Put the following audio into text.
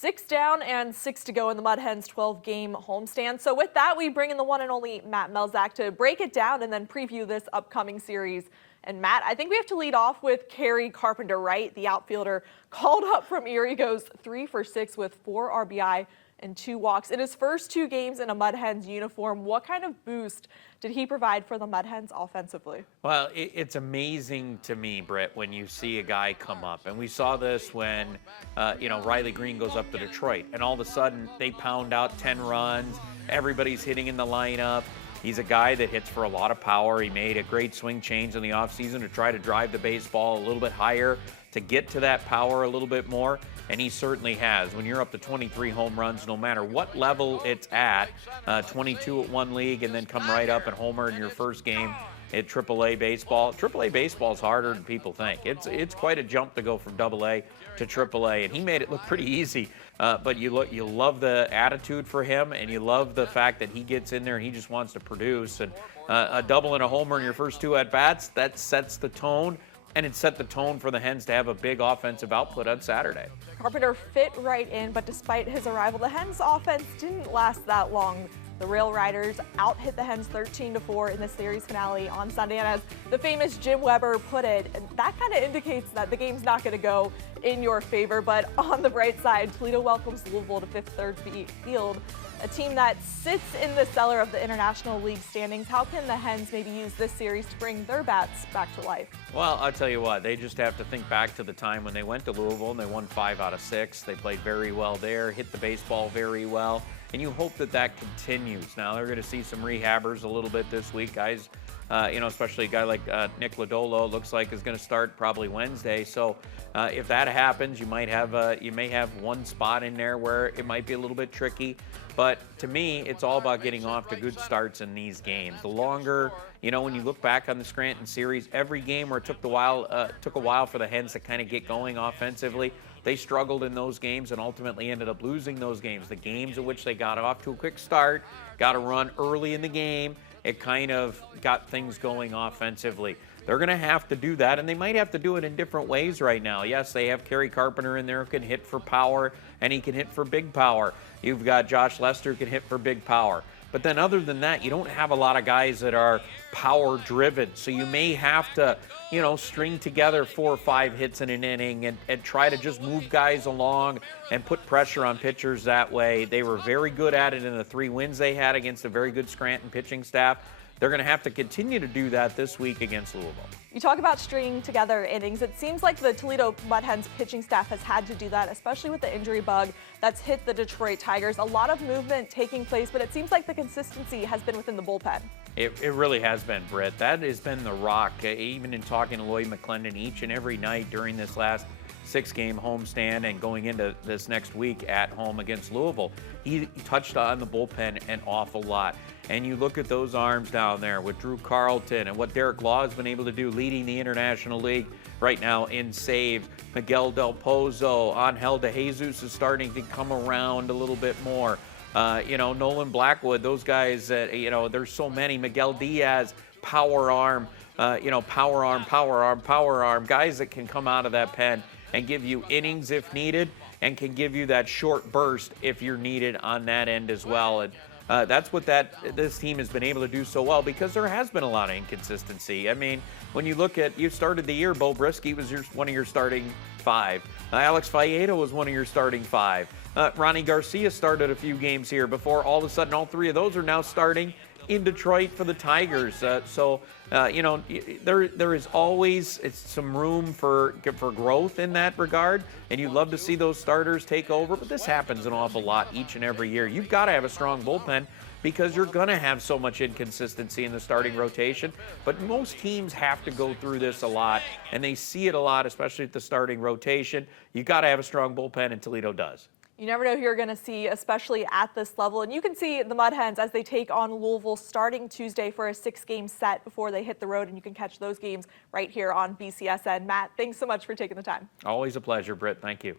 6 down and 6 to go in the Mud Hens 12-game homestand. So with that, we bring in the one and only Matt Melzak to break it down and then preview this upcoming series. And Matt, I think we have to lead off with 𝗦𝗃𝗏 𝗏, the outfielder called up from Erie, goes 3 for 6 with 4 RBI and 2 walks. In his first 2 games in a Mud Hens uniform, what kind of boost did he provide for the Mud Hens offensively? Well, it's amazing to me, Britt, when you see a guy come up. And we saw this when, Riley Green goes up to Detroit. And all of a sudden, they pound out 10 runs. Everybody's hitting in the lineup. He's a guy that hits for a lot of power. He made a great swing change in the offseason to try to drive the baseball a little bit higher, to get to that power a little bit more, and he certainly has. When you're up to 23 home runs, no matter what level it's at, 22 at one league, and then come right up and homer in your first game at AAA baseball. AAA baseball is harder than people think. It's quite a jump to go from AA to AAA, and he made it look pretty easy. But you love the attitude for him, and you love the fact that he gets in there and he just wants to produce. And a double and a homer in your first 2 at-bats, that sets the tone. And it set the tone for the Hens to have a big offensive output on Saturday. Carpenter fit right in, but despite his arrival, the Hens offense didn't last that long. The Rail Riders out-hit the Hens 13-4 in the series finale on Sunday. And as the famous Jim Weber put it, that kind of indicates that the game's not going to go in your favor. But on the bright side, Toledo welcomes Louisville to Fifth Third Field, a team that sits in the cellar of the International League standings. How can the Hens maybe use this series to bring their bats back to life? Well, I'll tell you what, they just have to think back to the time when they went to Louisville and they won 5 out of 6. They played very well there, hit the baseball very well, and you hope that that continues. Now, they're going to see some rehabbers a little bit this week, guys. Especially a guy like 𝗦𝗫𝗏 looks like is going to start probably Wednesday. So if that happens, you may have one spot in there where it might be a little bit tricky. But to me, it's all about getting off to good starts in these games. The longer, when you look back on the Scranton series, every game where it took a while for the Hens to kind of get going offensively, they struggled in those games and ultimately ended up losing those games. The games in which they got off to a quick start, got a run early in the game, it kind of got things going offensively. They're going to have to do that, and they might have to do it in different ways right now. Yes, they have 𝗦𝗃𝗏 𝗏 in there who can hit for power, and he can hit for big power. You've got Josh Lester who can hit for big power. But then other than that, you don't have a lot of guys that are power-driven. So you may have to, string together 4 or 5 hits in an inning and try to just move guys along and put pressure on pitchers that way. They were very good at it in the 3 wins they had against a very good Scranton pitching staff. They're going to have to continue to do that this week against Louisville. You talk about stringing together innings. It seems like the Toledo Mud Hens pitching staff has had to do that, especially with the injury bug that's hit the Detroit Tigers. A lot of movement taking place, but it seems like the consistency has been within the bullpen. It really has been, Britt. That has been the rock, even in talking to Lloyd McClendon each and every night during this last 6-game homestand and going into this next week at home against Louisville. He touched on the bullpen an awful lot. And you look at those arms down there with Drew Carlton and what Derek Law has been able to do leading the International League right now in saves. Miguel Del Pozo, Angel de Jesus is starting to come around a little bit more. Nolan Blackwood, those guys, there's so many. Miguel Diaz, power arm, power arm, guys that can come out of that pen and give you innings if needed and can give you that short burst if you're needed on that end as well. And that's what this team has been able to do so well because there has been a lot of inconsistency. I mean, when you look at, you started the year, 𝗏𝗏𝗏 was one of your starting 5. Alex Faedo was one of your starting 5. Ronnie Garcia started a few games here before all of a sudden all 3 of those are now starting in Detroit for the Tigers. There is always some room for growth in that regard, and you love to see those starters take over, but this happens an awful lot each and every year. You've got to have a strong bullpen because you're going to have so much inconsistency in the starting rotation, but most teams have to go through this a lot, and they see it a lot, especially at the starting rotation. You've got to have a strong bullpen, and Toledo does. You never know who you're going to see, especially at this level. And you can see the Mud Hens as they take on Louisville starting Tuesday for a 6-game set before they hit the road. And you can catch those games right here on BCSN. Matt, thanks so much for taking the time. Always a pleasure, Britt. Thank you.